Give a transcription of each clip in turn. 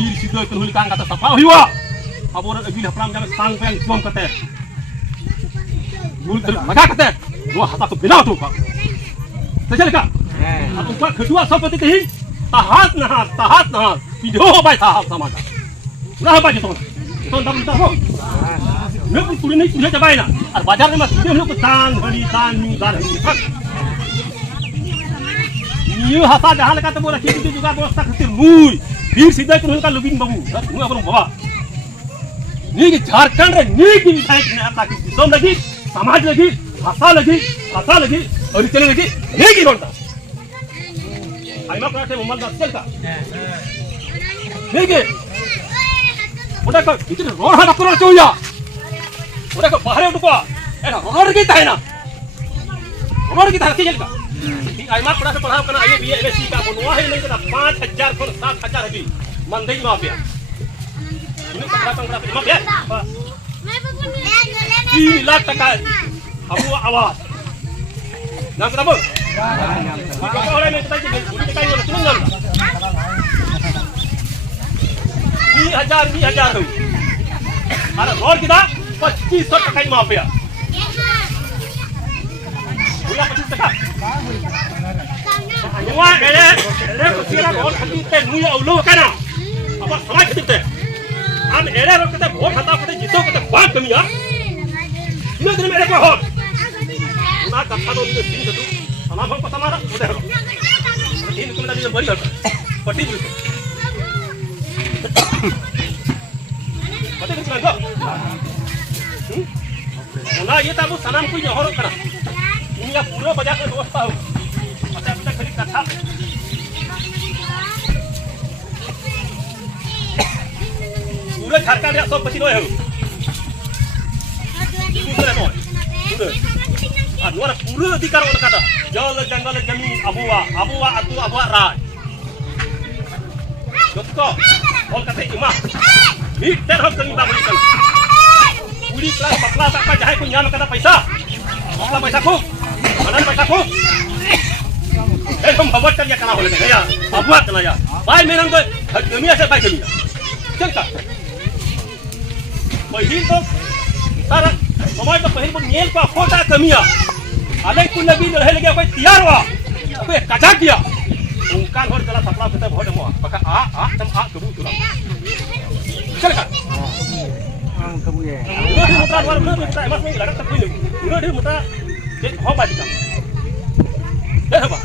bir sido kan hul kang kata sapa hiwa abor abil hapram jam sang peng jom kate mul ter maga kate dua hata tu bila tu pak sejak ka atau pak kedua seperti ini tahat nah video bai tahat sama ka nah bai tu ton tam ta ho nek tuli ni sudah cabai na ar bazar में सीधे हम लोग तान हरी तान new दार ये हसा जहां लगा तो बोला खेती जुगाड़ व्यवस्था खातिर मुई फिर सीधा के उनका लुबिन बाबू मुई अपन बाबा नी की झारखंड रे नी की विधायक ने आता की दिसम लगी समाज लगी भाषा लगी और चले लगी नी की बोलता आइमा प्राथे मोहम्मद अफजल का नी के उड़ा का इतने रोड हा करो चोया उड़ा का बाहर उठको एना रोड की ताई ना रोड की ताई के का आइमा पढ़ा से पढ़ाओ करना ये बीए एमएससी का बनवा है नहीं तो 5000 को 7000 है मंदई माफिया इन्हें पंगड़ा माफिया 3 लाख टका अब आवाज नाम बताओ बाबा और मैं बताई गुड़ी टका ये सुन ना 20000 हो अरे रोड किदा 2500 टका माफिया बोला 25 टका Wah, ele kusira roh khati te nui aulo kana. Apa samai khati te. Am ele roh kete bhot khata kete jito kete baat kamiya. Ino din mere ko hot. Na katha do ni din du. Sama bhang pata mara ode ho. Din kumna din bari hot. Pati du. Pati du ko. Ona ye ta bu sanam ku johor kana. Dunia pura bajar ka dosta ho. अच्छा खरीद कथा पूरे झारखंड में सब बची रहे हो पूरे नोय पूरे और पूरे अधिकार उनका था जल जंगल जमीन अबुआ अतु अबुआ राज जोतो बोल कते इमा मीटर हम कमी बाबू कल पूरी क्लास बकला तक का चाहे कोई नाम कदा पैसा बकला पैसा को मनन पैसा को हम भवट कर करना हो लगे यार अबुआ करना यार भाई मेरा तो कमिया से भाई कमिया चल का पहिल तो सारा समाज तो पहिल को नेल का फोटा कमिया अबे कुल नबी रहे लगे कोई तैयार हुआ अबे कजा किया उनका घर चला सपना से बहुत मो बका आ तुम आ कबू तुरा चल का कबू ये मुद्रा वाला मुद्रा मत में लगा तक कोई नहीं मुद्रा देख हो बाजी का दे बा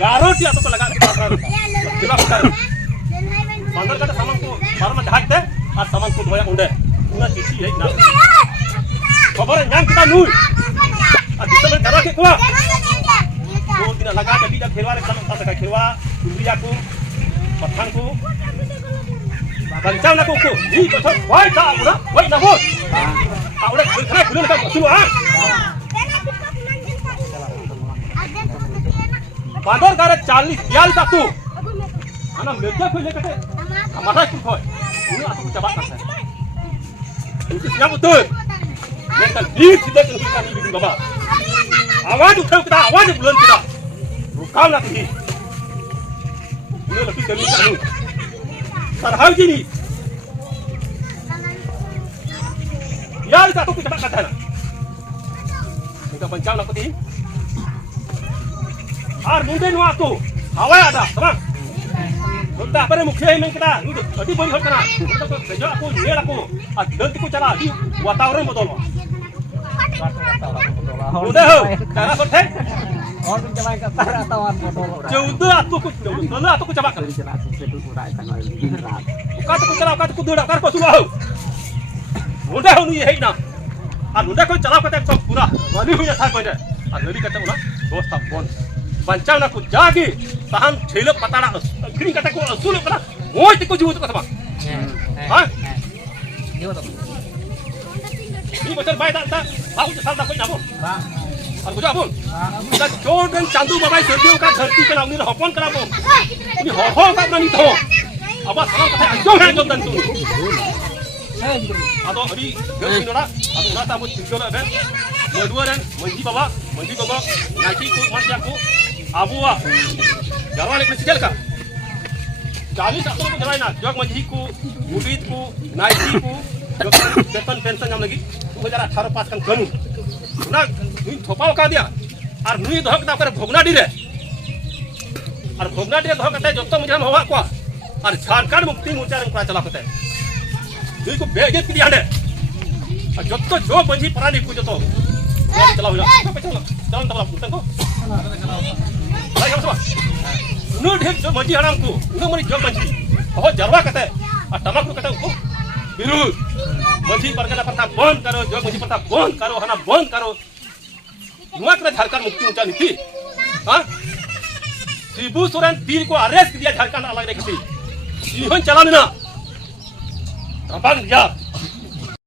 गारोटी atau lagi dilakukan bandar kata saman ko parma dhakte ar saman ko dhoya unde una chichi hai na khabar nyam kita nui ar disame kara ke kuwa do dina laga jadi da khelwa re kalam ta khelwa duriya ko pathan ko bancau na ko ni betul wai ta udah wai na bos udah khana khulun ka sunu ah बांदर गारे 40 तक तू ana meja ko le kate amara ku khoi ini aku coba kata itu siap betul mental beat tidak kan bikin baba आवाज उठाओ kita आवाज बुलंद kita रुकाओ ना कहीं ini lebih dari kamu sarhau gini ya aku coba kata na kita pencang nak kati और मुंडे नुआ तो हवा आदा तमाम उनता पर मुख्य है मैं kita नु अति बड़ी होत कना तो सजा को ये रखो और दंत को चला दी वातावरण बदलो उदे हो करा करते और तुम चला का तारा तवान बदलो चौदह आतु को सोलह आतु को चबा कर चला से तो पूरा ऐसा का तो चला का तो दौड़ा कर को सुना हो उदे हो ये है ना और उदे को चला करते सब पूरा वाली हुई था कोई और नदी करते ना दोस्त फोन पंचांग को जागी सहन ठेलो पताड़ा ग्रीन कटा को असुल करा मोय को जीव तो कसबा हां जीव तो ini bocor baik tak aku salah tak nyabo aku jawab kita jodoh candu babai serdio kan dharti kena ni hopon kena bom ini ho tak nani to apa salah kata anjong anjong tentu atau hari geus dora atau rasa buat tinggal ben dua dan menji baba nanti ku masih aku abuah jarang lek sejal ka 40 ato ko jawai na jog manji ku mubit ku naiti ku beton pension nyam lagi 2018 pas kan kanun na nui thopao ka dia ar nui doh kita kare bhogna dire ar bhogna dire doh kate jotto mujhe ham hawa kwa ar jharkhand mukti morcha rang pra chala kate nui ku bege kidi ande ar jotto jog manji parani ku jotto chala hoya jalan tabla putan ko lai ham sama nu dhek jog manji haram ku nu mari jog manji bahut jarwa kate ar tamak ku kate ku biru manji pargana prata bond karo jog manji prata bond karo hana bond karo Himachal Jharkhand Mukti Morcha नीति हाँ शिबू सोरेन तीर को arrest किया झारखंड अलग रखी इन्होंने चला ना दबंग दिया